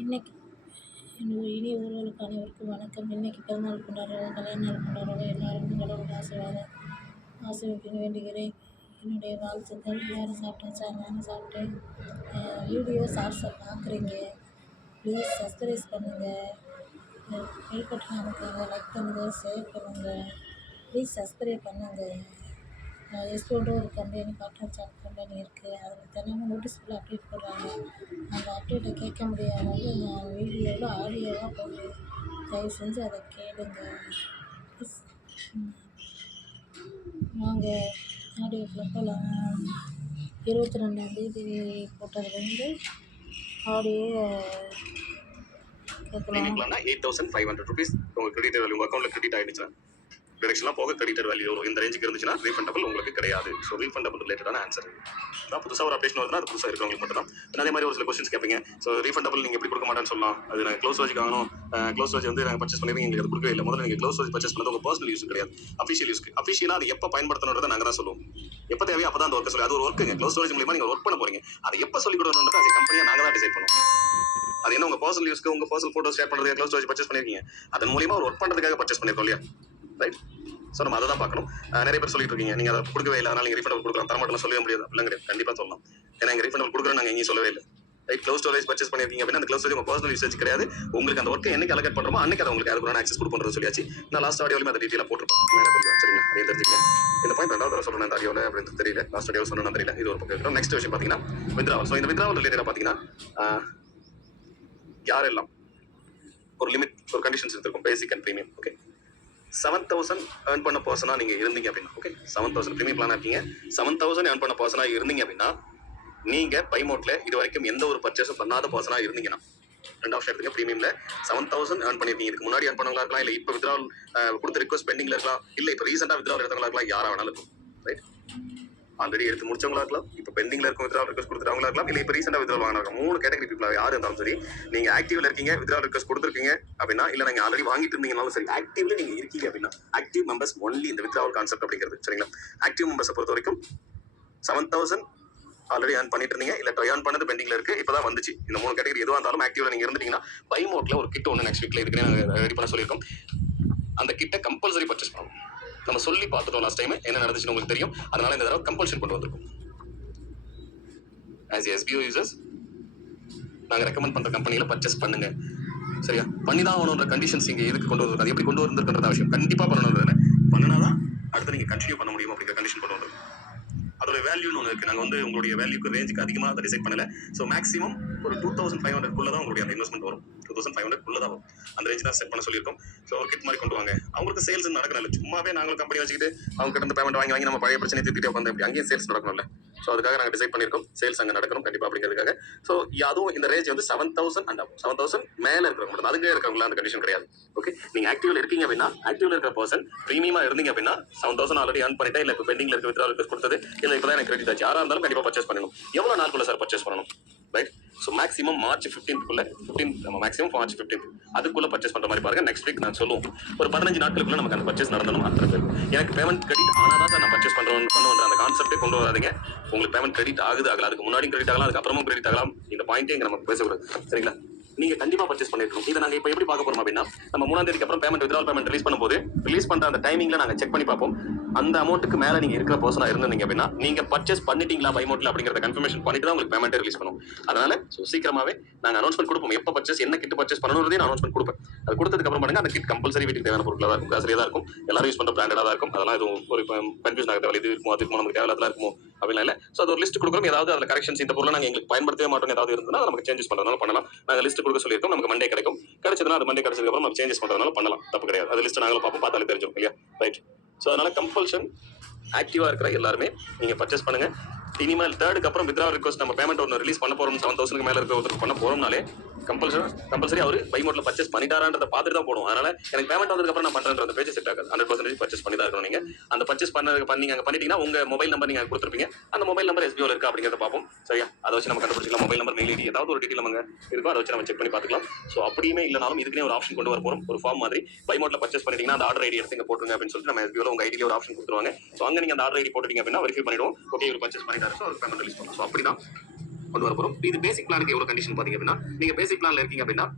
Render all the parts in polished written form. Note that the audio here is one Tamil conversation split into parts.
இன்னைக்கு இனிய ஊர்களுக்கு அனைவருக்கும் வணக்கம். இன்னைக்கு பிறந்தநாள் கொண்டாடுறவங்க, கல்யாண நாள் கொண்டாடுறவங்க எல்லாருக்கும் கடவுள் ஆசீர்வாதம் வேண்டுகிறேன். என்னுடைய வாழ்த்துக்கள். எல்லோரும் சாப்பிட்டாச்சா? நானும் சாப்பிட்டேன். வீடியோ ஷார்ட்ஸை பார்க்குறீங்க, ப்ளீஸ் சப்ஸ்கிரைப் பண்ணுங்கள், பெல் பட்டன் அமுக்குங்க, லைக் பண்ணுங்கள், ஷேர் பண்ணுங்கள், ப்ளீஸ் சப்ஸ்கிரைப் பண்ணுங்கள். எஸ்போன்ற ஒரு கம்பெனி காட்டன் சாப் கம்பெனி இருக்குது. அதில் தினமும் நோட்டீஸ்க்குள்ளே அப்டேட் போடுறாங்க. அந்த அப்டேட்டை கேட்க முடியாதவங்க நான் வீடியோவில் ஆடியோவாக போடுறேன். தயவு செஞ்சு அதை கேளுங்க ப்ளீஸ். நாங்கள் ஆடியோக்குள்ளே போகலாம். 22ஆந்தேதி போட்டதுலேருந்து ஆடியோ கேட்கலாம். 8500 rupees உங்களுக்கு கிரெடிட் வேல்யூ உங்கள் அக்கௌண்ட்டில் கிரெடிட் ஆகிடுச்சுன்னா டிரெக்ஷன்லாம் போக கிரெடிட்டர் வேல்யூ வரும். இந்த ரேஞ்சுக்கு இருந்துச்சுன்னா ரீஃபண்டபிள் உங்களுக்கு கிடையாது. ஸோ ரீஃபண்டபிள் ரிலேட்டடான ஆன்சர் தான். புதுசாக ஒரு அப்டேஷன் வருதுன்னா அது புதுசாக இருக்கிறவங்களுக்கு மட்டும் தான். அதே மாதிரி ஒரு சில கொஸ்டின்ஸ் கேட்பீங்க. ஸோ ரீஃபண்டபிள் நீங்கள் எப்படி கொடுக்க மாட்டேன்னு சொல்லலாம். அது நாங்கள் க்ளோஸ் வாட்ச் வாங்கணும், க்ளோஸ் வாட்ச் வந்து நாங்கள் பர்ச்சேஸ் பண்ணிருக்கீங்க, எங்களுக்கு அது கொடுக்கவே இல்லை. முதல்ல நீங்கள் க்ளோஸ் வாட்ச் பர்ச்சேஸ் பண்ணது உங்கள் பர்சனல் யூஸ் கிடையாது, அஃபிஷியல் யூஸ்க்கு. அஃபிஷியலாக அது எப்போ பயன்படுத்தணுன்றதை நாங்கள் தான் சொல்லுவோம். எப்போ தேவையோ அப்போ தான் அந்த ஒர்க்கை சொல்லி அது ஒரு ஒர்க்குங்க. க்ளோஸ் வாட்ச் மூலியமாக நீங்கள் ஒர்க் பண்ண போறீங்க. அதை எப்போ சொல்லிக் கொடுக்கணுன்றதை அது கம்பெனியாக நாங்கள் தான் டிசைட் பண்ணுவோம். அது என்ன உங்கள் பர்சனல் யூஸ்க்கு, உங்கள் பர்சனல் ஃபோட்டோ ஷேர் பண்ணுறது க்ளோஸ் வாட்ச் பர்ச்சேஸ் பண்ணிருக்கீங்க, அதன் மூலியமாக ஒரு ஒர்க் பண்ணுறதுக்காக பர்ச்சேஸ் பண்ணிருக்கோம் இல்லையா? ரைட். ஸோ நம்ம அதை தான் பார்க்கணும். நிறைய பேர் சொல்லிட்டு இருக்கீங்க நீங்கள் அதை கொடுக்கவே இல்லை, அதனால நீங்கள் ரீஃபண்டபிள் கொடுக்கலாம், தரமாட்டேன்னு சொல்லவே முடியாது. அப்படிலாம் கிடையாது, கண்டிப்பாக சொல்லலாம். ஏன்னா எங்கள் ரீஃபண்டபிள் கொடுக்குறோம் நாங்கள் எங்கேயும் சொல்லவே இல்லை. ரைட். க்ளோஸ் ஸ்டோரேஜ் பர்ச்சேஸ் பண்ணிருக்கீங்க அப்படின்னா அந்த க்ளோஸ் ஸ்டோரேஜ் உங்கள் பர்சனல் யூசேஜ் கிடையாது. உங்களுக்கு அந்த ஒர்க்கை என்னைக்கு அலோகேட் பண்ணுறோமோ அன்னைக்கு அதை உங்களுக்கு யாருக்குறான ஆக்சஸ் கொடுப்பது சொல்லியாச்சு. நான் லாஸ்ட் ஆடியோலையும் அந்த டீட்டெயிலாக போட்டுருப்பேன். மேலே தெரியும், சரிங்களா? அதையும் தெரிஞ்சுக்கேன். இந்த பாயிண்ட் ரெண்டாவது சொல்லணும் இந்த ஆடியோவில் அப்படின்னு தெரியல, லாஸ்ட் ஆடியோ சொன்னா தெரியல. இது ஒரு பக்கம் இருக்கட்டும். நெக்ஸ்ட் விஷயம் பார்த்தீங்கன்னா வித்ராவல். ஸோ இந்த வித்ராவல் ரிலேட்டடாக பார்த்தீங்கன்னா யாரெல்லாம் ஒரு லிமிட், ஒரு கண்டிஷன்ஸ் இருக்கும், பேசிக் அண்ட் ப்ரீமியம். ஓகே, 7000 ஏர்ன் பண்ண பர்சனா நீங்க இருந்தீங்க அப்படின்னா, ஓகே 7000 பிரீமியம் பிளானா இருக்கீங்க, 7000 ஏர்ன் பண்ண பர்சனா இருந்தீங்க அப்படின்னா, நீங்க பைமோட்ல இது வரைக்கும் எந்த ஒரு பர்ச்சேஸும் பண்ணாத பர்சனா இருந்தீங்கன்னா, ரெண்டு ஆப்ஷன் எடுத்துங்க. பிரீமியம்ல 7000 ஏர்ன் பண்ணிருக்கீங்க, இதுக்கு முன்னாடி ஏர்ன் பண்ணவங்களா இருக்கலாம், இல்ல இப்ப வித்ராவல் கொடுத்த ரிக்வஸ்ட் பெண்டிங்ல இருக்கலாம், இல்ல இப்ப ரீசெண்டா வித்ராவல் எடுத்தவங்களா இருக்கலாம், யாரா வேணாலும் இருக்கும். ரைட். ஆல்ரெடி எடுத்து முடிச்சவங்களா இருக்கலாம், இப்போ பெண்டிங்ல இருக்கும் வித்ராவல் ரிக்வஸ்ட் கொடுத்துறவங்களா இருக்கலாம், இல்ல இப்போ ரீசெண்டா வித்ராவல் வாங்கினாங்க. 3 கேட்டகரி பீப்புள் யார் இருந்தாலும் சரி, நீங்க ஆக்டிவ்ல இருக்கீங்க, வித்ராவல் ரிக்வஸ்ட் கொடுத்துருக்கீங்க அப்படின்னா, இல்ல நீங்க ஆல்ரெடி வாங்கிட்டு இருந்தீங்கனாலும் சரி, ஆக்டிவ்ல நீங்க இருக்கீங்க அப்படின்னா, ஆக்டிவ் மெம்பர்ஸ் ஒன்லி இந்த வித்ராவல் கான்செப்ட் அப்படிங்கிறது, சரிங்களா? ஆக்டிவ் மெம்பர்ஸை பொறுத்த வரைக்கும் 7000 ஆல்ரெடி ஏர்ன் பண்ணிட்டு இருந்தீங்க, இல்ல ஏர்ன் பண்ணது பெண்டிங்ல இருக்கு, இப்பதான் வந்துச்சு. இந்த 3 கேட்டகரி எதுவாக இருந்தாலும் ஆக்டிவ்ல நீங்க இருந்தீங்கன்னா, பை மோட்ல ஒரு கிட் ஒன்று நெக்ஸ்ட் வீக்ல இதுக்கு ரெடி பண்ண சொல்லியிருக்கோம். அந்த கிட்ட கம்பல்சரி பர்ச்சேஸ் பண்ணணும். நம்ம சொல்லி பார்த்துட்டோம் லாஸ்ட் டைம், என்ன நடந்துச்சுன்னு உங்களுக்கு தெரியும். அதனால இந்த தடவை கம்பல்ஷன் கொண்டு வந்திருக்கோம். ஆஸ் எஸ்பிஓ யூசர்ஸ் நாங்க ரெக்கமெண்ட் பண்ற கம்பெனியில பர்ச்சேஸ் பண்ணுங்க, சரியா? பண்ணிதான் ஆகணுன்ற கண்டிஷன்ஸ் இங்க எதுக்கு கொண்டு வந்திருக்கோம், அது எப்படி கொண்டு வந்திருக்கின்ற விஷயம் கண்டிப்பா பண்ணணும். பண்ணினாதான் அடுத்து நீங்க கண்டினியூ பண்ண முடியும் அப்படிங்கிற கண்டிஷன் கொண்டு வந்திருக்கோம். அதோட வேல்யூன்னு ஒன்று இருக்கு. நாங்கள் வந்து உங்களுடைய வேல்யூக்கு ரேஞ்சுக்கு அதிகமாக அதை டிசைட் பண்ணல. ஸோ மேக்ஸிமம் ஒரு 2500 தான் உங்களுடைய அந்த இன்வெஸ்ட்மெண்ட் வரும். 2500 தான் வரும். அந்த ரேஞ்ச் தான் செட் பண்ண சொல்லியிருக்கோம். ஸோ ஒரு கிட் மாதிரி கொண்டு வாங்க. அவங்களுக்கு சேல்ஸ் நடக்கணும். சும்மாவே நாங்களும் கம்பெனி வச்சுக்கிட்டு அவங்க கிட்ட பேமெண்ட் வாங்கி நம்ம பழைய பிரச்சனை தீர்த்திட்டே உட்காந்து அப்படி அங்கேயும் சேல்ஸ் நடக்கணும்ல. ஸோ அதுக்காக நாங்கள் டிசைட் பண்ணியிருக்கோம். சேல்ஸ் அங்கே நடக்கணும் கண்டிப்பாக அப்படிங்கிறதுக்காக. ஸோ அதுவும் இந்த ரேஞ்ச் வந்து 7000 அண்ட் 7000 மேலே இருக்கிறவங்க மட்டும், அதுக்கே இருக்கிறவங்களா அந்த கண்டிஷன் கிடையாது. ஓகே, நீங்க ஆக்டிவ்ல இருக்கீங்க அப்படின்னா, ஆக்டிவ்ல இருக்கிற பர்சன் பிரீமியமா இருந்தீங்க அப்படின்னா 7000 ஆல்ரெடி ஏர்ன் பண்ணிட்டேன், இல்ல இப்போ பெண்டிங்ல இருக்க வித்ரா ரிக்வெஸ்ட் கொடுத்தது, இல்ல இப்பதான் எனக்கு கிரெடிட் ஆச்சு, யாரா இருந்தாலும் கண்டிப்பா பர்ச்சேஸ் பண்ணணும். எவ்வளவு நாளுக்குள்ள சார் பர்ச்சேஸ் பண்ணணும்? ரைட். ஸோ மேக்ஸிமம் மார்ச் 15க்குள்ள, மேக்ஸிமம் மார்ச் 15 அதுக்குள்ள பர்ச்சேஸ் பண்ற மாதிரி பாருங்க. நெக்ஸ்ட் வீக் நான் சொல்லுவோம். ஒரு 15 நாட்களுக்குள்ள நமக்கு அந்த பர்ச்சேஸ் நடந்தணும். அத்தனை பேர் எனக்கு பேமெண்ட் கிரெடிட் ஆனாதான் சார் நான் பர்ச்சேஸ் பண்ணுவேன் அந்த கான்செப்டே கொண்டு வராதீங்க. உங்களுக்கு பேமெண்ட் கிரெடிட் ஆகுது ஆகல, அதுக்கு முன்னாடி கிரெடிட் ஆகலாம், அதுக்கு அப்புறமும் கிரெடிட் ஆகலாம். இந்த பாயிண்டே இங்க நமக்கு பேசக்கூடாது, சரிங்களா? நீங்க கண்டிப்பா பர்ச்சேஸ் பண்ணிருக்கணும். இதை நாங்க இப்ப எப்படி பார்க்க போறோம் அப்படின்னா, நம்ம 3ஆம் தேதிக்கு அப்புறம் பேமெண்ட் வித்ராவல் பேமெண்ட் ரிலீஸ் பண்ணும்போது, ரிலீஸ் பண்ற அந்த டைமிங்ல நாங்க செக் பண்ணி பார்ப்போம். அந்த அமௌண்ட்டுக்கு மேல நீங்க இருக்கிற பர்சனா இருந்தீங்க அப்படின்னா, நீங்க பர்ச்சேஸ் பண்ணிட்டீங்களா பைமோட்ல அப்படிங்கறத கன்ஃபர்மேஷன் பண்ணிட்டு தான் உங்களுக்கு பேமெண்ட் ரிலீஸ் பண்ணுவோம். அதனால சீக்கிரமாவே நாங்க அனௌன்ஸ்மெண்ட் கொடுப்போம். எப்ப பர்ச்சேஸ் என்ன கிட் பர்ச்சேஸ் பண்ணணும்ன்றதையும் நான் அனௌன்ஸ்மெண்ட் கொடுப்பேன். அது கொடுத்ததுக்கு அப்புறம் பாருங்க, அந்த கிட் கம்பல்சரி வீட்டுக்கு தேவையான பொருட்களா தான் இருக்கும், காசுலியா தான் இருக்கும், எல்லாரும் யூஸ் பண்ற பிராண்டடா தான் இருக்கும். அதெல்லாம் எதுவும் ஒரு கன்ஃபியூஷன் ஆக தேவை, இது இருக்குமோ அது இருக்குமோ நமக்கு தேவையில்லாத இருக்குமோ அப்படின்னா இல்ல. ஸோ அது ஒரு லிஸ்ட் கொடுக்குறோம். ஏதாவது அதுல கரெக்ஷன்ஸ் இந்த பொருளை நாங்க எங்களுக்கு பயன்படுத்தவே மாட்டோம் ஏதாவது இருந்ததுன்னா நமக்கு சேஞ்சஸ் பண்றதுனால பண்ணலாம். நாங்க லிஸ்ட் கொடுக்க சொல்லியிருக்கோம். நமக்கு மண்டே கிடைக்கும். கிடைச்சதுன்னா அது மண்டே கிடைச்சதுக்கு அப்புறம் நம்ம சேஞ்சஸ் பண்றதுனால பண்ணலாம், தப்பு கிடையாது. அது லிஸ்ட் நாங்களும் பார்ப்போம், பார்த்தாலே தெரிஞ்சோம் இல்லையா? ரைட். ஸோ அதனால கம்பல்ஷன் ஆக்டிவா இருக்கிற எல்லாருமே நீங்க பர்ச்சேஸ் பண்ணுங்க. இனிமேல் 3க்கு அப்புறம் வித்ரா ரிக்வெஸ்ட் நம்ம பேமெண்ட் ஒன்று ரிலீஸ் பண்ண போறோம், 7000க்கு மேல இருக்க ஒருத்தருக்கு பண்ண போறோம்னாலே கம்பல்சரி அவர் பைமோட்ல பர்ச்சேஸ் பண்ணிட்டாரான்றத பார்த்துட்டு தான் போடும். அதனால எனக்கு பேமெண்ட் வந்ததுக்கு அப்புறம் நான் பண்றேன் அந்த பேஜ் செட் ஆகாது. 100% பர்ச்சேஸ் பண்ணி தான் இருக்கணும். நீங்க அந்த பர்ச்சேஸ் பண்ணிட்டீங்கன்னா உங்க மொபைல் நம்பர் நீங்க கொடுத்துருப்பீங்க. அந்த மொபைல் நம்பர் எஸ்பிஓல இருக்கா அப்படிங்கிறத பார்ப்போம், சரியா? அதை வச்சு நம்ம கண்டுபிடிச்சிக்கலாம். மொபைல் நம்பர், மெயில் ஐடி, ஏதாவது ஒரு டீட்டெயில் நமக்கு இருக்கோ அதை வச்சு நம்ம செக் பண்ணி பார்த்துக்கலாம். ஸோ அப்படியுமே இல்லைனாலும் இதுக்குனே ஒரு ஆப்ஷன் கொண்டு வர போறோம், ஒரு ஃபார்ம் மாதிரி. பைமோட்ல பர்ச்சேஸ் பண்ணிட்டீங்கன்னா அந்த ஆர்டர் ஐடி எடுத்து இங்க போட்டுருங்க அப்படின்னு சொல்லிட்டு நம்ம எஸ்பிஓல உங்க ஐடியில ஒரு ஆப்ஷன் கொடுத்துருவாங்க. ஸோ அங்க நீங்க அந்த ஆர்டர் ஐடி போட்டுட்டீங்க அப்படின்னா வெரிஃபை பண்ணிடுவோம். ஓகே, இவர் பர்ச்சேஸ் பண்ணிட்டாரு, ஸோ பேமெண்ட் ரிலீஸ் பண்ணுவோம். ஸோ அப்படிதான் கொண்டு வர போறோம். இது பேசிக் பிளானுக்கு எவ்வளவு கண்டிஷன் பாத்தீங்க அப்படின்னா, நீங்க பேசிக் பிளான்ல இருக்கீங்க அப்படின்னா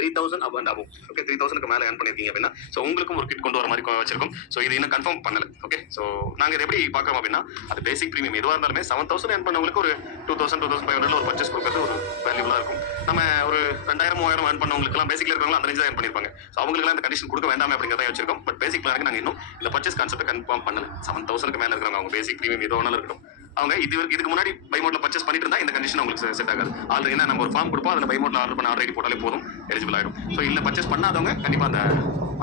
3000 அப் அண்ட் அபவ். ஓகே, 3000க்கு மேல ஏர்ன் பண்ணிருக்கீங்க அப்படின்னா சோ உங்களுக்கும் ஒரு கிட் கொண்டு வர மாதிரி வச்சிருக்கோம். சோ இது இன்னும் கன்ஃபார்ம் பண்ணல. ஓகே, சோ நாங்க இதை எப்படி பாக்குறோம் அப்படின்னா, அது பேசிக் பிரீமியம் எதுவா இருந்தாலுமே 7000 ஏர்ன் பண்ணவங்களுக்கு ஒரு 2000 2500 ஒரு பர்ச்சேஸ் கொடுக்கிறது ஒரு வேல்யூபிளா இருக்கும். நம்ம ஒரு 2000 3000 ஏர்ன் பண்ணவங்களுக்கு எல்லாம் பேசிக்ல இருக்கவங்க அந்த ரேஞ்ச் தான் ஏர்ன் பண்ணிருப்பாங்க. சோ அவங்களுக்கு இந்த கண்டிஷன் கொடுக்க வேண்டாம் அப்படிங்கறத வச்சிருக்கோம். பட் பேசிக் பிளானுக்கு நாங்க இன்னும் இந்த பர்ச்சேஸ் கான்செப்ட் கன்ஃபார்ம் பண்ணல. 7000க்கு மேல இருக்கிறவங்க அவங்க பேசிக் பிரீமியம் எது வேணாலும் இருக்கட்டும், அவங்க இதுக்கு முன்னாடி பை மோட்ல பர்ச்சேஸ் பண்ணிட்டு இருந்தா இந்த கண்டிஷன் உங்களுக்கு செட் ஆகாது. ஆல்ரெடி நம்ம ஒரு ஃபார்ம் கொடுப்போம், அதுல பை மோட்ல ஆர்டர் பண்ண ஆல்ரெடி போட்டாலே போதும், எலிஜிபிள் ஆயிடும். சோ இல்ல பர்ச்சேஸ் பண்ணாதவங்க கண்டிப்பா அந்த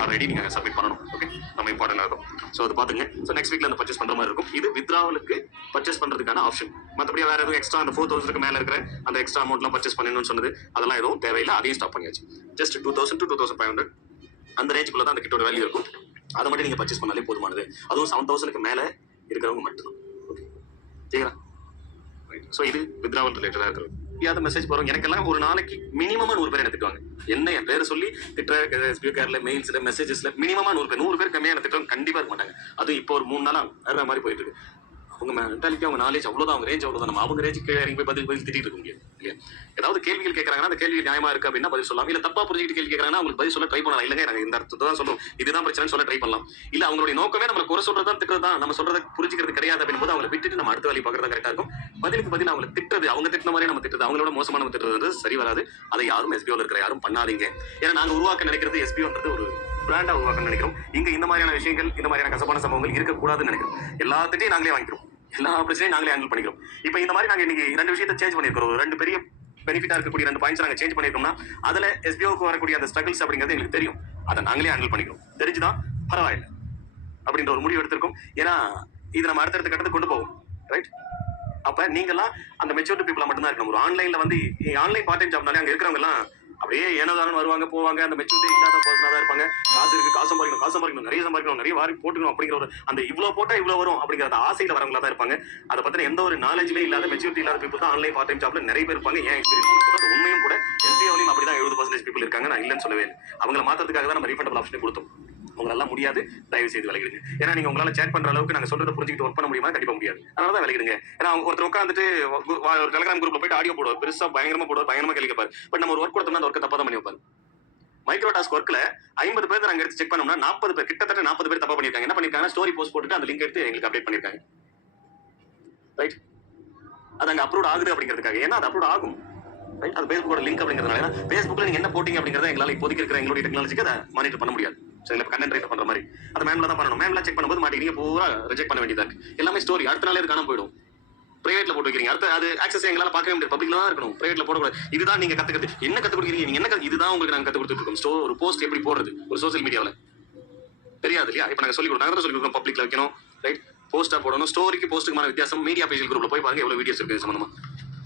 ஆல்ரெடி நீங்க சப்மிட் பண்ணணும். ஓகே, நம்ம இம்பார்ட்டன்ட் ஆகும். சோ அது பாத்துங்க. சோ நெக்ஸ்ட் வீக்ல அந்த பர்ச்சேஸ் பண்ற மாதிரி இருக்கும். இது வித்ராவலுக்கு பர்ச்சேஸ் பண்றதுக்கான ஆப்ஷன். மத்தபடி வேற எதுவும் எக்ஸ்ட்ரா அந்த 4000க்கு மேல இருக்கிற அந்த எக்ஸ்ட்ரா அமௌண்ட்லாம் பர்ச்சேஸ் பண்ணணும்னு சொன்னது அதெல்லாம் எதுவும் தேவையில்லை. அதையும் ஸ்டாப் பண்ணியாச்சு. ஜஸ்ட் 2000 to 2500 அந்த ரேஞ்சுக்குள்ள தான் அந்த கிட்டோட வேல்யூ இருக்கும். அதை மட்டும் நீங்க பர்ச்சேஸ் பண்ணாலே போதுமானது. அதுவும் 7000க்கு மேல இருக்கிறவங்க மட்டும்தான். ஓகே, சரிங்களா? சோ இது வித்ராவல் ரிலேட்டடா இருக்கிறது. யாத மெசேஜ் போறோம். எனக்கெல்லாம் ஒரு நாளைக்கு மினிமமா 100 பேர் எனக்கு திட்டுவாங்க. என்ன என் பேரை சொல்லி திட்டுற எஸ்பிஓ கேர்ல மெயில்ஸ்ல மெசேஜஸ்ல மினிமமா 100 பேர் கம்மியா எனக்கு திட்டம் கண்டிப்பா இருக்க மாட்டாங்க. அது இப்போ ஒரு 3 நாளா வேற மாதிரி போயிட்டு இருக்கு. அவங்க மென்டாலிட்டி, அவங்க நாலேஜ் அவ்வளவுதான், அவங்க ரேஞ்ச் அவ்வளவுதான். நம்ம அவங்க ரேஞ்சுக்கு இறங்கி போய் பதில் திட்டிட்டு இருக்க முடியாது இல்லையா? ஏதாவது கேள்விகள் கேட்கறாங்கன்னா அந்த கேள்வி நியாயமா இருக்கு அப்படின்னா பதில் சொல்லலாம். இல்ல தப்பா புரிஞ்சுக்கிட்டு கேள்வி கேட்கறாங்கன்னா அவங்களுக்கு பதில் சொல்ல ட்ரை பண்ணலாம். இல்லங்க நாங்க இந்த அர்த்தத்தை தான் சொல்றோம், இதுதான் பிரச்சனை சொல்ல ட்ரை பண்ணலாம். இல்ல அவங்களுடைய நோக்கமே நம்ம குறை சொல்றதா திட்டுறதா, நம்ம சொல்றதை புரிஞ்சுக்கிறது கிடையாது அப்படின்போது அவங்களை விட்டுட்டு நம்ம அடுத்த வேலை பார்க்கறதா கரெக்டா இருக்கும். பதிலுக்கு பதில் அவங்களை திட்டுறது, அவங்க திட்டின மாதிரி நம்ம திட்டுறது, அவங்களோட மோசமான நம்ம திட்டுறது சரி வராது. அதை யாரும் எஸ்பிஓல இருக்கிற யாரும் பண்ணாதீங்க. ஏன்னா நாங்க உருவாக்க நினைக்கிறது எஸ்பிஓன்றது ஒரு பிராண்டா உருவாக்க நினைக்கிறோம். இங்க இந்த மாதிரியான விஷயங்கள், இந்த மாதிரியான கசப்பான சம்பவங்கள் இருக்கக்கூடாதுன்னு நினைக்கிறோம். எல்லாத்திட்டையும் நாங்களே வாங்கிக்கிறோம், எல்லா பிரச்சனையும் நாங்களே ஹேண்டில் பண்ணிக்கிறோம். இப்போ இந்த மாதிரி நாங்க இன்னைக்கு 2 விஷயத்தை சேஞ்ச் பண்ணிருக்கோம். 2 பெரிய பெனிஃபிட்டா இருக்கக்கூடிய 2 பாயிண்ட்ஸ் நாங்க சேஞ்ச் பண்ணிருக்கோம்னா அதுல எஸ்பிஓக்கு வரக்கூடிய அந்த ஸ்ட்ரகிள்ஸ் அப்படிங்கிறது எங்களுக்கு தெரியும். அதை நாங்களே ஹேண்டில் பண்ணிக்கிறோம். தெரிஞ்சுதான் பரவாயில்லை அப்படின்ற ஒரு முடிவு எடுத்திருக்கோம். ஏன்னா இது நம்ம அடுத்தடுத்த கட்டத்துக்கு கொண்டு போகும். ரைட்? அப்ப நீங்கெல்லாம் அந்த மெச்சூரிட்டி பீப்புளா மட்டும்தான் இருக்கணும். ஒரு ஆன்லைன்ல வந்து ஆன்லைன் பார்ட் டைம் ஜாப்னாலே அங்க இருக்கிறவங்க எல்லாம் அப்படியே ஏனோதானு வருவாங்க போவாங்க. அந்த மெச்சூரிட்டி இல்லாத பர்சனா தான் இருப்பாங்க. காசு இருக்கு, காசு சம்பாதிக்கணும், நிறைய சம்பாதிக்கணும், நிறைய வாரி போட்டுக்கணும் அப்படிங்கிற ஒரு அந்த இவ்வளவு போட்டா இவ்வளவு வரும் அப்படிங்கிற அந்த ஆசையில வரவங்களா தான் இருப்பாங்க. அதை பத்தின எந்த ஒரு நாலேஜ்மே இல்லாத மெச்சூரிட்டி இல்லாத பீப்புள் தான் ஆன்லைன் பார்ட் டைம் ஜாப்ல நிறைய பேர் இருப்பாங்க. ஏன் எக்ஸ்பீரியன்ஸ் சொல்றது உண்மையும் கூட. எஸ்பிஓலையும் அப்படிதான் 70% பீப்புள் இருக்காங்க. நான் இல்லைன்னு சொல்லவே இல்லை. அவங்களை மாத்துறதுக்காக தான் நம்ம ரீஃபண்டபிள் ஆப்ஷன் கொடுத்தோம். உங்களால முடியாது, தயவு செய்து விலகிடுங்க. ஏன்னா நீங்க உங்களால சேட் பண்ற அளவுக்கு நாங்க சொல்றதை புரிஞ்சுக்கிட்டு ஒர்க் பண்ண முடியுமா? கண்டிப்பா முடியாது. அதனாலதான் விலகிடுங்க. ஏன்னா ஒருத்தர் உட்காந்துட்டு ஒரு டெலிகிராம் குரூப்ல போயிட்டு ஆடியோ போடுவார், பெருசா பயங்கரமா போடுவார், பயங்கரமா கேள்வி கேட்பாரு. பட் நம்ம ஒரு ஒர்க் கொடுத்தோம்னா அந்த ஒர்க்கை தப்பா தான் பண்ணி வைப்பாரு. மைக்ரோ டாஸ்க் ஒர்க்ல 50 பேர் நாங்க எடுத்து செக் பண்ணோம்னா 40 பேர், கிட்டத்தட்ட 40 பேர் தப்பா பண்ணிருக்காங்க. என்ன பண்ணிருக்காங்க? ஸ்டோரி போஸ்ட் போட்டுட்டு அந்த லிங்க் எடுத்து எங்களுக்கு அப்டேட் பண்ணிருக்காங்க. ரைட்? அது அங்க அப்லோட் ஆகுது அப்படிங்கிறதுக்காக. ஏன்னா அது அப்லோட் ஆகும். ரைட்? அது பேஸ்புக்கோட லிங்க் அப்படிங்கிறதுனால. ஏன்னா பேஸ்புக்ல நீங்க என்ன போட்டீங்க அப்படிங்கறத எங்களால இப்போதைக்கு இருக்கிற எங்களுடைய டெக்னாலஜிக்கு அதை மானிட்டர் பண்ண முடியாது. சரிங்களா? கண்டென்ட் ரைட் பண்ற மாதிரி அதை மேம்ல தான் பண்ணணும். மேம்ல செக் பண்ணும்போது மாட்டீங்க, பூரா ரிஜெக்ட் பண்ண வேண்டியதா இருக்கு. எல்லாமே ஸ்டோரி அடுத்த நாளே காணாம போயிடும். பிரைவேட்ல போட்டு வைக்கிறீங்க. அடுத்து அது ஆக்சஸ் எங்களால பார்க்கவே முடியாது. பப்ளிக்ல தான் இருக்கணும். பிரைவேட்ல போடக்கூடாது. இதுதான் நீங்க கத்துக்கிறது. என்ன கத்து கொடுக்குறீங்க நீங்க? என்ன இதுதான் உங்களுக்கு நாங்க கத்து கொடுத்துட்டு இருக்கோம். ஒரு போஸ்ட் எப்படி போடுறது ஒரு சோசியல் மீடியாவில் தெரியாது இல்லையா? இப்ப நாங்க சொல்லி கொடுக்கோம். பப்ளிக்ல வைக்கணும். ரைட்? போஸ்டா போடணும். ஸ்டோரிக்கு போஸ்ட்டுக்குமான வித்தியாசம் மீடியா பேஜ் குரூப்ல போய் பாருங்க எவ்வளவு வீடியோஸ் இருக்கு சம்பந்தமா.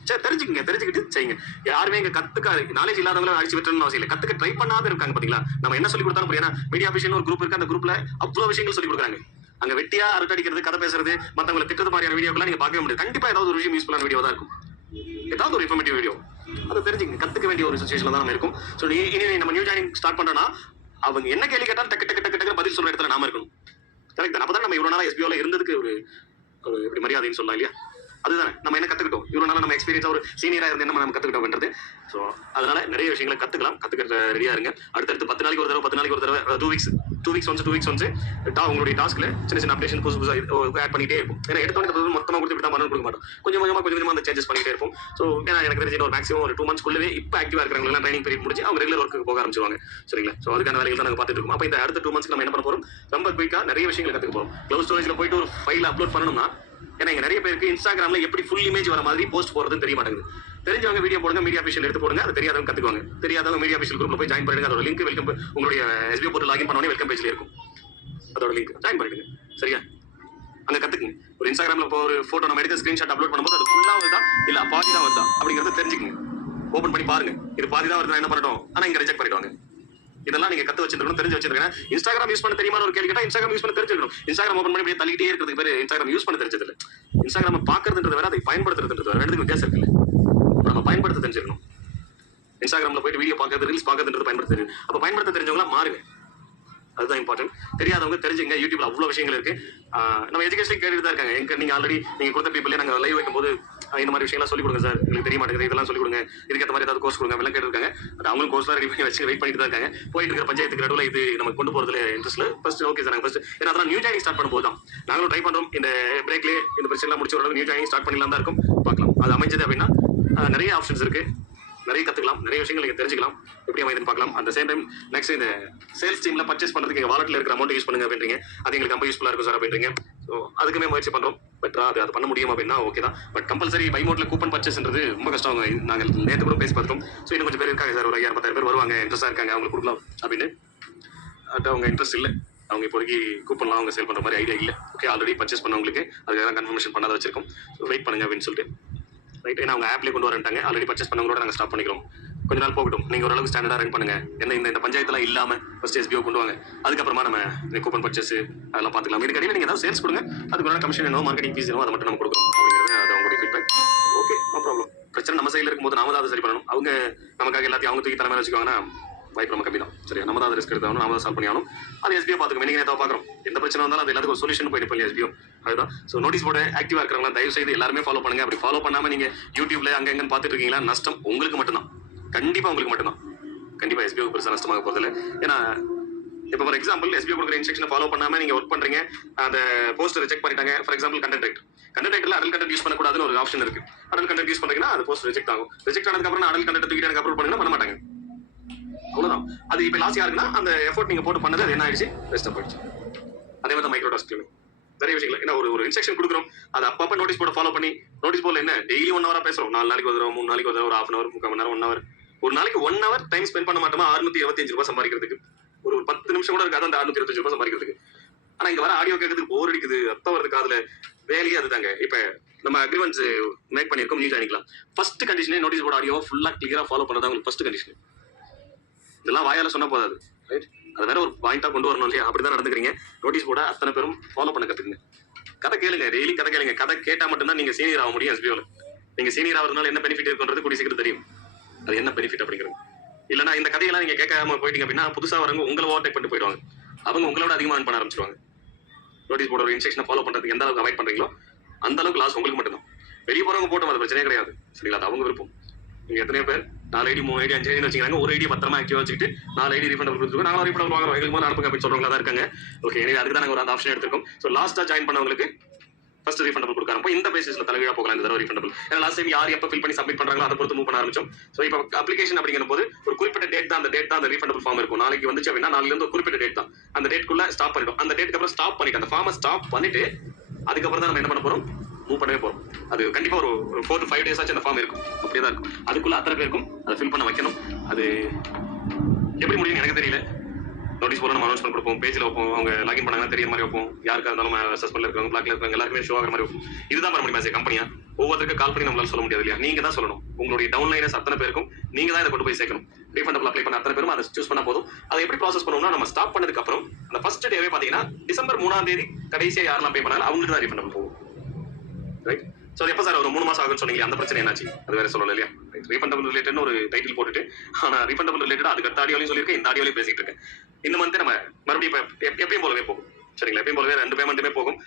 சரி, தெரிஞ்சுக்கிட்டு செய்யுங்க. யாருமே இங்க கத்துக்க நாலேஜ் இல்லாதவங்களும் அடிச்சு விட்டுறணும் அவசியம் இல்லை. கத்துக்க ட்ரை பண்ணாத இருக்காங்க பாத்தீங்களா? நம்ம என்ன சொல்லி கொடுத்தாலும் புரியும். மீடியா பேஜ் ஒரு குரூப் இருக்கு. அந்த குரூப்ல அவ்வளவு விஷயங்கள் சொல்லி கொடுக்குறாங்க. அங்க வெட்டியா அரட்டடிக்கிறது, கதை பேசுறது, மத்தவங்களை திட்டது மாதிரியான வீடியோக்கெல்லாம் நீங்க பார்க்கவே முடியாது. கண்டிப்பா ஏதாவது ஒரு விஷயம் யூஸ்ஃபுல்லான வீடியோ தான் இருக்கும். ஏதாவது ஒரு இன்ஃபர்மேட்டிவ் வீடியோ. அதை தெரிஞ்சுங்க. கத்துக்க வேண்டிய ஒரு சிச்சுவேஷன்ல தான் நம்ம இருக்கும். ஸோ இனி நம்ம நியூ ஜாயினிங் ஸ்டார்ட் பண்றோம்னா அவங்க என்ன கேள்வி கேட்டாலும் டக்கு பதில் சொல்ற இடத்துல நாம இருக்கணும். கரெக்ட் தான். அப்பதான் நம்ம இவ்வளவு நாளா எஸ்பிஓல இருந்ததுக்கு ஒரு எப்படி மரியாதைன்னு சொல்லலாம் இல்லையா? அதுதானே நம்ம என்ன கத்துக்கிட்டோம் இவ்வளவு நாளா நம்ம எக்ஸ்பீரியன்ஸா ஒரு சீனியரா இருந்து என்ன நம்ம கத்துக்கிட்டோம்ன்றது. ஸோ அதனால நிறைய விஷயங்களை கத்துக்கிற ரெடியா இருங்க. அடுத்தடுத்து 10 நாளைக்கு ஒரு தடவை 2 வீக்ஸ் ஒன்ஸ் உங்களுடைய டாஸ்க்ல சின்ன அப்டேஷன் புதுசா ஆட் பண்ணிட்டே இருக்கும். ஏன்னா எடுத்தோடனே மொத்தமா கொடுத்து தான் பண்ண கொடுக்க மாட்டோம். கொஞ்சம் கொஞ்சமா அந்த சேஞ்சஸ் பண்ணிட்டே இருப்போம். ஸோ ஏன்னா எனக்கு தெரிஞ்ச ஒரு மேக்ஸிமம் ஒரு 2 monthsக்குள்ளவே இப்போ ஆக்டிவா இருக்கிறவங்க எல்லாம் ட்ரைனிங் பீரியட் முடிச்சு அவங்க ரெகுலர் ஒர்க்கு போக ஆரம்பிச்சுவாங்க. சரிங்களா? ஸோ அதுக்கான வேலைகள் தான் நாங்கள் பார்த்துட்டு இருக்கோம். அப்போ இந்த அடுத்த 2 months நம்ம என்ன பண்ண போறோம்? ரொம்ப குயிக்கா நிறைய விஷயங்களை கத்துக்க போறோம். கிளவுட் ஸ்டோரேஜ்ல போயிட்டு ஒரு ஃபைல் அப்லோட் பண்ணணும்னா, ஏன்னா இங்க நிறைய பேருக்கு இன்ஸ்டாகிராம்ல எப்படி ஃபுல் இமேஜ் வர மாதிரி போஸ்ட் போறதுன்னு தெரிய மாட்டேங்குது. தெரிஞ்சவங்க வீடியோ போடுங்க, மீடியா ஆஃபீஷியல் எடுத்து போடுங்க. அது தெரியாதவங்க கத்துக்குவாங்க. தெரியாதவங்க மீடியா ஆஃபீஷியல் குரூப்ல போய் ஜாயின் பண்ணுங்க. அதோட லிங்க் வெல்கம் உங்களுடைய எஸ்பிஓ போர்ட்டல் லாகின் பண்ணோனே வெல்கம் பேஜ்ல இருக்கும். அதோட லிங்க் ஜாயின் பண்ணிடுங்க. சரியா? அங்க கத்துக்குங்க. ஒரு இன்ஸ்டாகிராம்ல ஒரு போட்டோ நம்ம எடுத்து ஸ்கிரீன்ஷாட் அப்லோட் பண்ணும்போது அது ஃபுல்லா வருதா இல்ல பாதி தான் வருதா அப்படிங்கறத தெரிஞ்சுக்கங்க. ஓபன் பண்ணி பாருங்க. இது பாதி தான் வருதா என்ன பண்ணட்டும், ஆனா இங்க ரிஜெக்ட் பண்ணிடுவாங்க. இதெல்லாம் நீங்க கத்து வச்சிருக்கணும், தெரிஞ்சு வச்சிருக்கணும். இன்ஸ்டாகிராம் யூஸ் பண்ண தெரியுமா ஒரு கேள்வி கேட்டா இன்ஸ்டாகிராம் யூஸ் பண்ண தெரிஞ்சிருக்கணும். இன்ஸ்டாகிராம் ஓபன் பண்ணி அப்படியே தள்ளிட்டே இருக்கிறதுக்கு பேரு இன்ஸ்டாகிராம் யூஸ் பண்ண தெரிஞ்சது இல்ல. இன்ஸ்டாகிராம் பாக்குறதுன்றது வேற, அதை பயன்படுத்துறதுன்றது வேற. ரெண்டுக்கும் வித்தியாசம் இருக்குல்ல. நம்ம பயன்படுத்த தெரிஞ்சிருக்கணும். இன்ஸ்டாகிராம்ல போயிட்டு வீடியோ பார்க்கறது, ரீல்ஸ் பார்க்கறதுன்றது பயன்படுத்த தெரியும். அப்ப பயன்படுத்த தெரிஞ்சவங்களா மாறுங்க. அதுதான் இம்பார்ட்டன்ட். தெரியாதவங்க தெரிஞ்சுங்க. யூடியூப்ல அவ்வளவு விஷயங்கள் இருக்கு. நம்ம எஜுகேஷன் கேட்டுட்டு தான் இருக்காங்க. எங்க நீங்க ஆல்ரெடி நீங்க கொடுத்த பீப்பிளே நாங்க லைவ் வைக்கும்போது இந்த மாதிரி விஷயம்லாம் சொல்லிக் கொடுங்க சார், எங்களுக்கு தெரிய மாட்டேங்குது, இதெல்லாம் சொல்லிக் கொடுங்க, இதுக்கேற்ற மாதிரி ஏதாவது கோர்ஸ் கொடுங்க எல்லாம் கேட்டுருக்காங்க. பட் அவங்களும் கோர்ஸ்லாம் ரெடி பண்ணி வச்சு வெயிட் பண்ணிட்டு தான் இருக்காங்க. போயிட்டு இருக்கிற பஞ்சாயத்துக்கு நடுவில் இது நம்ம கொண்டு போறதுல இன்ட்ரெஸ்ட்ல ஃபர்ஸ்ட் ஓகே சார். நாங்கள் ஃபர்ஸ்ட் ஏன்னா அதெல்லாம் நியூ ஜாயினிங் ஸ்டார்ட் பண்ணும்போது தான் நாங்களும் ட்ரை பண்றோம். இந்த பிரேக்லேயே இந்த பிரச்சனை முடிச்சு ஒரு நியூ ஜாயினிங் ஸ்டார்ட் பண்ணிடலாம் தான் இருக்கும். பார்க்கலாம் அது அமைஞ்சது அப்படின்னா நிறைய ஆப்ஷன்ஸ் இருக்கு, நிறைய கத்துக்கலாம், நிறைய விஷயங்கள் நீங்க தெரிஞ்சுக்கலாம், எப்படி அமைதுன்னு பார்க்கலாம். அந்த சேம் டைம் நெக்ஸ்ட் இந்த சேல்ஸ் டீம்ல பர்ச்சேஸ் பண்றதுக்கு எங்க வாலெட்ல இருக்கிற அமௌண்ட் யூஸ் பண்ணுங்க அப்படின்றீங்க. அது எங்களுக்கு ரொம்ப யூஸ்ஃபுல்லா இருக்கும் சார் அப்படின்றீங்க. ஸோ அதுக்குமே முயற்சி பண்றோம். பெட்டரா அது பண்ண முடியும் அப்படின்னா ஓகே தான். பட் கம்பல்சரி பை மோட்ல கூப்பன் பர்ச்சேஸ்ன்றது ரொம்ப கஷ்டம். நாங்கள் நேற்று கூட பேசி பார்த்தோம். ஸோ இன்னும் கொஞ்சம் பேர் இருக்காங்க சார், ஒரு 5000-10,000 பேர் வருவாங்க, இன்ட்ரெஸ்டா இருக்காங்க, அவங்களுக்கு கொடுக்கலாம் அப்படின்னு. பட் அவங்க இன்ட்ரெஸ்ட் இல்லை. அவங்க இப்போதைக்கு கூப்பன்லாம் அவங்க சேல் பண்ற மாதிரி ஐடியா இல்லை. ஓகே ஆல்ரெடி பர்ச்சேஸ் பண்ணவங்களுக்கு அதுக்காக கன்ஃபர்மேஷன் பண்ணாத வச்சிருக்கோம். ஸோ வெயிட் பண்ணுங்க அப்படின்னு சொல்லிட்டு ரைட். ஏன்னா அவங்க ஆப்லேயே கொண்டு வரட்டாங்க. ஆல்ரெடி பர்ச்சேஸ் பண்ணவங்களோட நாங்கள் ஸ்டாப் பண்ணிக்கிறோம். கொஞ்ச நாள் போகட்டும், நீங்க ஓரளவுக்கு ஸ்டாண்டர்டா ரன் பண்ணுங்க. என்ன இந்த பஞ்சாயத்துலாம் இல்லாம ஃபர்ஸ்ட் SBO கொண்டு வாங்க. அதுக்கப்புறமா நம்ம இந்த கூப்பன் பர்ச்சேஸ் அதெல்லாம் பார்த்துக்கலாம். இதுக்கு இடையில நீங்க ஏதாவது சேல்ஸ் கொடுங்க, அதுக்கு ஒரு கமிஷன் என்னவோ மார்க்கெட்டிங் ஃபீஸ் என்னவோ அதை மட்டும் நம்ம கொடுக்குறோம் அப்படிங்கிறது அது அவங்களுடைய ஃபீட்பேக். Okay no problem. பிரச்சனை நம்ம சைடில் இருக்கும்போது நாம தான் அதை சரி பண்ணணும். அவங்க நமக்காக எல்லாத்தையும் அவங்க தூக்கி தலைமையில வச்சுக்குவாங்கன்னா வாய்ப்பு நம்ம கம்மி தான். சரியா, நம்ம தான் அதை ரிஸ்க் எடுத்தாலும் நாம தான் சால்வ் பண்ணி ஆகணும். அது SBO பார்த்துக்கோ. நீங்க நேற்று பார்க்குறோம், எந்த பிரச்சனை வந்தாலும் அது எல்லாத்துக்கும் ஒரு சொல்யூஷன் போயிட்டு போய் SBO அதுதான். ஸோ நோட்டீஸ் போர்டு ஆக்டிவா இருக்கிறவங்க தயவு செய்து எல்லாருமே ஃபாலோ பண்ணுங்க. அப்படி ஃபாலோ பண்ணாம நீங்க யூடியூப்ல அங்க எங்கன்னு பார்த்துட்டு இருக்கீங்களா, நஷ்டம் உங்களுக்கு மட்டும்தான். கண்டிப்பா உங்களுக்கு மட்டும்தான். கண்டிப்பா SBO பெருசா நஷ்டமாக போறது இல்லை. ஏன்னா இப்போ ஃபார் எக்ஸாம்பிள் SBO கொடுக்குற இன்ஸ்ட்ரக்ஷன் ஃபாலோ பண்ணாம நீங்க ஒர்க் பண்றீங்க, அந்த போஸ்ட் ரிஜெக்ட் பண்ணிட்டாங்க. ஃபார் எக்ஸாம்பிள் கண்டென்ட் ரைட்ல அடல் கண்டென்ட் யூஸ் பண்ணக்கூடாதுன்னு ஒரு ஆப்ஷன் இருக்கு. அடல் கண்டென்ட் யூஸ் பண்றீங்கன்னா அது போஸ்ட் ரிஜெக்ட் ஆகும். ரிஜெக்ட் ஆனதுக்கு அப்புறம் அடல் கண்டென்ட் தூக்கிட்டு எனக்கு அப்ரூவ் பண்ணா பண்ண மாட்டாங்க. அவ்வளவுதான். அது இப்போ லாஸ் யாருக்குன்னா அந்த எஃபோர்ட் நீங்க போட்டு பண்ணது அது என்ன ஆயிடுச்சு, வேஸ்டா போயிடுச்சு. அதே மாதிரி மைக்ரோ டாஸ்க்லயுமே நிறைய விஷயங்கள். ஏன்னா ஒரு இன்ஸ்ட்ரக்ஷன் கொடுக்குறோம், அது அப்பப்ப நோட்டீஸ் போர்டை ஃபாலோ பண்ணி நோட்டீஸ் போர்டில் என்ன டெய்லி 1 ஹவரா பேசுறோம். 4 நாளைக்கு ஒரு தடவை 3 நாளைக்கு ஒரு தடவை ஒரு 1/2 hour 3/4 மணி நேரம் 1 hour ஒரு நாளைக்கு 1 hour டைம் ஸ்பெண்ட் பண்ண மாட்டோமா 625 ரூபாய் சம்பாதிக்கிறதுக்கு. ஒரு 10 நிமிஷம் கூட இருக்காது அந்த 625 ரூபாய் சம்பாதிக்கிறதுக்கு. ஆனா இங்க வர ஆடியோ கேட்கறதுக்கு போர் அடிக்குது, அர்த்தம் வருதுக்கு. அதுல வேலையே அதுதாங்க. இப்ப நம்ம அக்ரிமெண்ட்ஸ் மேக் பண்ணிருக்கோம், நியூ ஜாயினிக்கலாம். ஃபர்ஸ்ட் கண்டிஷனே நோட்டீஸ் போர்டு ஆடியோ ஃபுல்லா கிளியரா ஃபாலோ பண்ணதான் உங்களுக்கு ஃபர்ஸ்ட் கண்டிஷன். இதெல்லாம் வாயால சொன்னா போதாது, ரைட்? அது வேற ஒரு பாயிண்டா கொண்டு வரணும் இல்லையா? அப்படிதான் நடந்துக்கிறீங்க. நோட்டீஸ் போர்டை அத்தனை பேரும் ஃபாலோ பண்ண கத்துக்குங்க. கதை கேளுங்க, டெய்லி கதை கேளுங்க. கதை கேட்டா மட்டும்தான் நீங்க சீனியர் ஆக முடியும் SBOல. நீங்க சீனியர் ஆகிறதுனால என்ன பெனிஃபிட் இருக்குன்றது கூடிய சீக்கிரம் தெரியும். அது என்ன பெனிஃபிட் அப்படிங்கிறது. இல்லைன்னா இந்த கதையெல்லாம் நீங்க கேட்காம போயிட்டீங்க அப்படின்னா புதுசா வரவங்க உங்களை ஓவர்டேக் பண்ணிட்டு போயிடுவாங்க. அவங்க உங்களோட அதிகமாக earn பண்ண ஆரம்பிச்சிருவாங்க. நோட்டீஸ் போர்டு ஒரு இன்ஸ்ட்ரக்ஷனை ஃபாலோ பண்றதுக்கு எந்த அளவுக்கு அவாய்ட் பண்றீங்களோ அந்த அளவுக்கு லாஸ் உங்களுக்கு மட்டும்தான். வெளியே போறவங்க போட்டோம், அது பிரச்சனையே கிடையாது. சரிங்களா, அது அவங்க விருப்பம். நீங்க எத்தனை பேர் 4 ஐடி 3 ஐடி 5 ஐடி வச்சுக்கிறாங்க, ஒரு ஐடி பத்திரமா ஆக்டிவா வச்சுக்கிட்டு 4 ஐடி ரீஃபண்டபிள் கொடுத்துருக்கோம். நாங்களும் ரீஃபண்டபிள் வாங்குறோம், எங்களுக்கு மாதிரி அனுப்புங்க அப்படின்னு சொல்றவங்களா தான் இருக்காங்க. ஓகே, எனவே அதுக்கு தான் நாங்கள் ஒரு அந்த ஆப்ஷன் எடுத்திருக்கோம். ஸோ லாஸ்டா ஜாயின் பண்ணவங்களுக்கு ஃபர்ஸ்ட் ரீஃபண்டபிள் கொடுக்குறோம். இந்த பேசிஸ்ல தலைகீழா போகலாம் இந்த தடவை ரீஃபண்டபிள். ஏன்னா லாஸ்ட் டைம் யார் எப்போ ஃபில் பண்ணி சப்மிட் பண்றாங்களோ அதை பொறுத்து மூவ் பண்ண ஆரம்பிச்சோம். ஸோ இப்போ அப்ளிகேஷன் அப்படிங்கிற போது ஒரு குறிப்பிட்ட டேட் தான், அந்த டேட் தான் அந்த ரீஃபண்டபிள் ஃபார்ம் இருக்கும். நாளைக்கு வந்துச்சு அப்படின்னா நாளைல இருந்து ஒரு குறிப்பிட்ட டேட் தான், அந்த டேட்குள்ள ஸ்டாப் பண்ணிடும். அந்த டேட்டுக்கு அப்புறம் ஸ்டாப் பண்ணிட்டு அந்த ஃபார்மை ஸ்டாப் பண்ணிட்டு அதுக்கப்புறம் தான் நம்ம என்ன பண்ண போறோம், மூவ் பண்ணவே போறோம். அது கண்டிப்பா ஒரு 4 to 5 days ஆச்சு அந்த ஃபார்ம் இருக்கும், அப்படியே தான் இருக்கும். அதுக்குள்ள அத்தனை பேருக்கும் அதை ஃபில் பண்ண வைக்கணும். அது எப்படி முடியும்னு எனக்கு தெரியல. நோட்டீஸ் போர்டில் நம்ம அனௌன்ஸ்மெண்ட் கொடுப்போம், பேஜில் வைப்போம், அவங்க லாகின் பண்ணாங்கன்னா தெரிய மாதிரி வைப்போம். யாருக்கா இருந்தாலும் சஸ்பெண்ட்ல இருக்காங்க, பிளாக்ல இருக்காங்க, எல்லாருமே ஷோ ஆகிற மாதிரி வைப்போம். இதுதான் பண்ண முடியுமா கம்பெனியா? ஒவ்வொருத்தருக்கு கால் பண்ணி நம்மளால சொல்ல முடியாது இல்லையா? நீங்க தான் சொல்லணும். உங்களுடைய டவுன்லைனர்ஸ் அத்தனை பேருக்கும் நீங்க தான் இதை கொண்டு போய் சேர்க்கணும். ரீஃபண்டபிள் அப்ளை பண்ண அத்தனை பேரும் அதை சூஸ் பண்ணா போதும். அதை எப்படி ப்ராசஸ் பண்ணுவோம்னா, நம்ம ஸ்டாப் பண்ணதுக்கு அப்புறம் அந்த ஃபர்ஸ்ட் டேவே பாத்தீங்கன்னா டிசம்பர் 3ஆம் தேதி கடைசியா யாரெல்லாம் பே பண்ணாலும் அவங்களுக்கு தான் ரீஃபண்டபிள் போகும். ரைட்? ஸோ எப்போ சார் ஒரு 3 மாசம் ஆகும்னு சொன்னீங்க, அந்த பிரச்சனை என்னாச்சு? அது வேற சொல்லல இல்லையா? ரீஃபண்டபிள் ரிலேட்டட்னு ஒரு டைட்டில் போட்டுட்டு, ஆனா ரீஃபண்டபிள் ரிலேட்டட் அதுக்கு அடுத்த ஆடியோலையும் சொல்லியிருக்கேன், இந்த ஆடியோலையும் பேசிட்டு இருக்கேன். இந்த மந்த் நம்ம மறுபடியும் எப்பயும் போலவே போகும். சரிங்களா, எப்பயும் போலவே 2 பேமெண்ட்டுமே போகும்,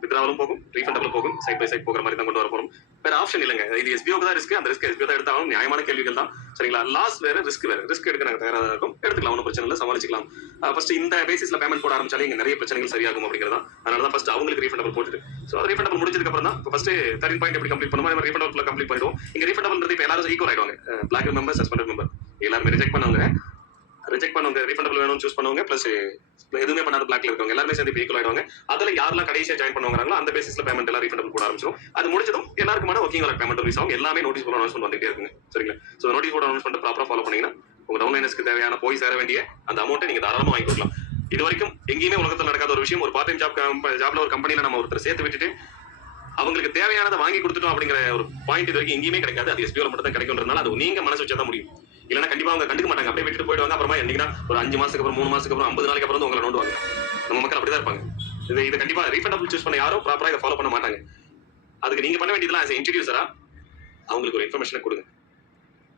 வித்ராவலும் போகும், ரீஃபண்டபிள் போகும், சைட் பை சைட் போகிற மாதிரி தான் கொண்டு வர போறோம். வேற ஆப்ஷன் இல்லைங்க. இது SBOக்கு தான் ரிஸ்க், அந்த ரிஸ்க் SBO தான் எடுத்தாலும் நியாயமான கேள்விகள் தான். சரிங்களா, லாஸ் வேற ரிஸ்க் வேற. ரிஸ்க் எடுக்க நாங்கள் தயாராக இருக்கும், எடுத்துக்கலாம், ஒன்றும் பிரச்சனை இல்லை, சமாளிச்சுக்கலாம். ஃபர்ஸ்ட் இந்த பேசிஸ்ல பேமெண்ட் போட ஆரம்பிச்சாலே இங்க நிறைய பிரச்சனைகள் சரியாகும் அப்படிங்கிறதா. அதனால தான் ஃபர்ஸ்ட் அவங்களுக்கு ரீஃபண்டபிள் போட்டுட்டு, ஸோ அது ரீஃபண்டபிள் முடிஞ்சதுக்கு அப்புறம் தான் ஃபர்ஸ்ட் 13 பாயிண்ட் எப்படி கம்ப்ளீட் பண்ணுமோ நம்ம ரீஃபண்டபிள் கம்ப்ளீட் பண்ணிடுவோம். இங்க ரீஃபண்டபிள் இப்போ எல்லாரும் ஈக்குவல் ஆயிடுவாங்க. பிளாக் மெம்பர், சஸ்பெண்டட் மெம்பர் எல்லாருமே ரிஜெக்ட் பண்ணவங்க ரீஃபண்டபிள் வேணும்னு சூஸ் பண்ணுவாங்க, பிளஸ் எதுவுமே பண்ணாத பிளாக்ல இருக்கவங்க எல்லாருமே சேர்ந்து ஈக்குவல் ஆயிடுவாங்க. அதுல யாரெல்லாம் கடைசியா ஜாயின் பண்ணுவாங்களோ அந்த பேசிஸ்ல பேமெண்ட் எல்லாம் ரீஃபண்டபிள் போட ஆரம்பிச்சிடும். அது முடிச்சதும் எல்லாருக்குமான ஒர்க்கிங் அலர்ட் பேமெண்ட் ரிலீஸ் ஆகும். எல்லாமே நோட்டீஸ் போர்டு அனௌன்ஸ்மெண்ட் வந்துட்டே இருக்குங்க. சரிங்களா, ஸோ நோட்டீஸ் போர்டு அனௌன்ஸ்மெண்ட் ப்ராப்பரா ஃபாலோ பண்ணீங்கன்னா உங்க டவுன்லைனர்ஸ்க்கு தேவையான போய் சேர வேண்டிய அந்த அமௌண்ட்டை நீங்க தாராளமா வாங்கி கொடுக்கலாம். இது வரைக்கும் எங்கேயுமே உலகத்தில் நடக்காத ஒரு விஷயம். ஒரு பார்ட் டைம் ஜாப்ல ஒரு கம்பெனில நம்ம ஒருத்தர் சேர்த்து விட்டுட்டு அவங்களுக்கு தேவையானதை வாங்கி கொடுத்துட்டோம் அப்படிங்கிற ஒரு பாயிண்ட் இது வரைக்கும் எங்கேயுமே கிடைக்காது. அது SBOல மட்டும் தான் கிடைக்கும்ன்றதுனால அது நீங்க மனசு வச்சா தான் முடியும். இல்லைன்னா கண்டிப்பா அவங்க கண்டுக்க மாட்டாங்க, அப்படியே விட்டுட்டு போயிடுவாங்க. அப்புறமா என்னைக்குன்னா ஒரு 5 மாசத்துக்கு அப்புறம் 3 மாசத்துக்கு அப்புறம் 50 நாளைக்கு அப்புறம் உங்களை நோண்டுவாங்க. நம்ம மக்கள் அப்படிதான் இருப்பாங்க. இது கண்டிப்பா ரீஃபண்டபிள் சூஸ் பண்ண யாரும் ப்ராப்பரா இதை ஃபாலோ பண்ண மாட்டாங்க. அதுக்கு நீங்க பண்ண வேண்டியதுலாம் இன்ட்ரடியூசரா அவங்களுக்கு ஒரு இன்ஃபர்மேஷனை கொடுங்க,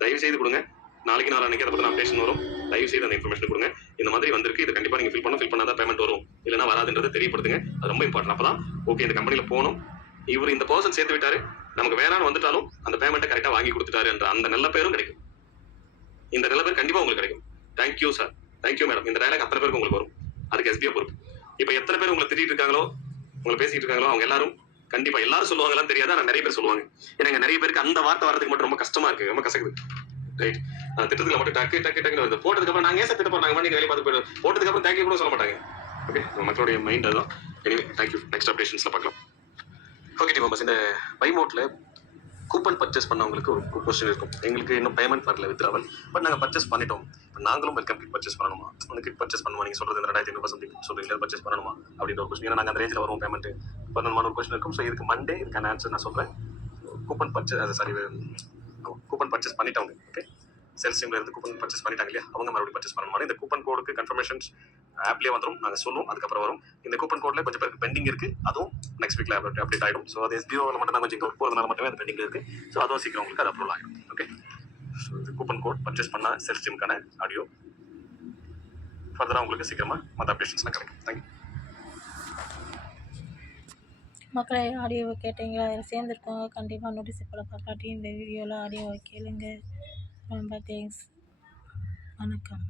தயவு செய்து கொடுங்க. நாளைக்கு நாளான்னைக்கு அதை பத்தின அப்டேஷன் வரும். தயவு செய்து அந்த இன்ஃபர்மேஷன் கொடுங்க. இந்த மாதிரி வந்திருக்கு. இது கண்டிப்பா நீங்க ஃபில் பண்ணாதான் பேமெண்ட் வரும். இல்லைன்னா வராதுன்றதை தெரியப்படுத்துங்க. அது ரொம்ப இம்பார்ட்டன்ட். அப்பதான் ஓகே இந்த கம்பெனில போகணும். இவர் இந்த பர்சன் சேர்த்து விட்டாரு. நமக்கு வேணான்னு வந்துட்டாலும் அந்த பேமெண்ட்டை கரெக்டா வாங்கி கொடுத்துட்டாரு என்ற அந்த நல்ல பேரும் கிடைக்கும். இந்த நல்ல பேர் கண்டிப்பா உங்களுக்கு கிடைக்கும். Thank you sir, thank you madam. இந்த டயலாக் அத்தனை பேருக்கு உங்களுக்கு வரும். அதுக்கு எஸ்பிஐ பொறுப்பு. இப்ப எத்தனை பேர் உங்களை திட்டிட்டு இருக்காங்களோ, உங்களை பேசிட்டு இருக்காங்களோ, அவங்க எல்லாரும் கண்டிப்பா எல்லாரும் சொல்லுவாங்களான்னு தெரியாது. ஆனா நிறைய பேர் சொல்லுவாங்க. ஏன்னா நிறைய பேருக்கு அந்த வார்த்தை வரதுக்கு மட்டும் ரொம்ப கஷ்டமா இருக்கு, ரொம்ப கசக்குது. ரைட். திட்டத்துல மட்டும் டக்கு டக்கு டக்குன்னு வருது. போட்டதுக்கு அப்புறம் நாங்க ஏன் சார் திட்ட போறோம், நாங்க வேலையை பார்த்து போயிடுவோம். போட்டதுக்கு அப்புறம் தேங்க்யூ கூட சொல்ல மாட்டாங்க. ஓகே, மக்களுடைய மைண்ட் அதுதான். Anyway thank you. நெக்ஸ்ட் அப்டேஷன்ஸ்ல பார்க்கலாம். ஓகே டீம் மெம்பர்ஸ், இந்த பைமோட்ல கூப்பன் பர்ச்சேஸ் பண்ணவங்களுக்கு ஒரு கொஸ்டின் இருக்கும். எங்களுக்கு இன்னும் பேமெண்ட் வரல வித்ராவல், பட் நாங்கள் பர்ச்சேஸ் பண்ணிட்டோம். இப்போ நாங்களும் வெல்கம் கிட் பர்ச்சேஸ் பண்ணணுமா, அந்த கிட் பர்ச்சேஸ் பண்ணுமா, நீங்கள் சொல்றது இந்த 2500 சம்திங் சொல்றீங்க, பர்ச்சேஸ் பண்ணணுமா அப்படின்ற ஒரு கொஸ்டின். ஏன்னா நாங்கள் அந்த ரேஞ்சில் வரும் பேமெண்ட் பண்ணணுமான ஒரு கொஸ்டின் இருக்கும். ஸோ இதுக்கு மண்டே இதுக்கான ஆன்சர் நான் சொல்கிறேன். கூப்பன் பர்ச்சேஸ் பண்ணிட்டவங்க, ஓகே, சேல்ஸ் டீம்ல இருந்து கூப்பன் பர்ச்சேஸ் பண்ணிட்டாங்க இல்லையா, அவங்க மறுபடியும் பர்ச்சேஸ் பண்ணணும். இந்த கூப்பன் கோடுக்கு கன்ஃபர்மேஷன்ஸ் ஆப்லேயே வந்துடும், நாங்கள் சொல்லுவோம், அதுக்கப்புறம் வரும். இந்த கூப்பன் கோட்ல கொஞ்சம் பேருக்கு பெண்டிங் இருக்கு, அதுவும் நெக்ஸ்ட் வீக்ல அப்டேட் ஆகிடும். ஸோ அது எஸ்பிஓவில் மட்டும் தான் கொஞ்சம் ஒர்க் போகிறதுனால மட்டுமே அது பெண்டிங் இருக்கு. ஸோ அதுவும் சீக்கிரம் உங்களுக்கு அது அப்ரூவல் ஆகிடும். ஓகே, ஸோ இது கூப்பன் கோட் பர்ச்சேஸ் பண்ண சேல்ஸ் டீமுக்கான ஆடியோ. ஃபர்தராக உங்களுக்கு சீக்கிரமாக மற்ற அப்டேஷன்ஸ்லாம் கிடைக்கும். தேங்க்யூ மக்களை. ஆடியோவை கேட்டீங்களா? அதில் சேர்ந்துருக்கோங்க. கண்டிப்பாக நோட்டீஸ் போல பார்க்காட்டி இந்த வீடியோவில் ஆடியோவை கேளுங்க. ரொம்ப தேங்க்ஸ். வணக்கம்.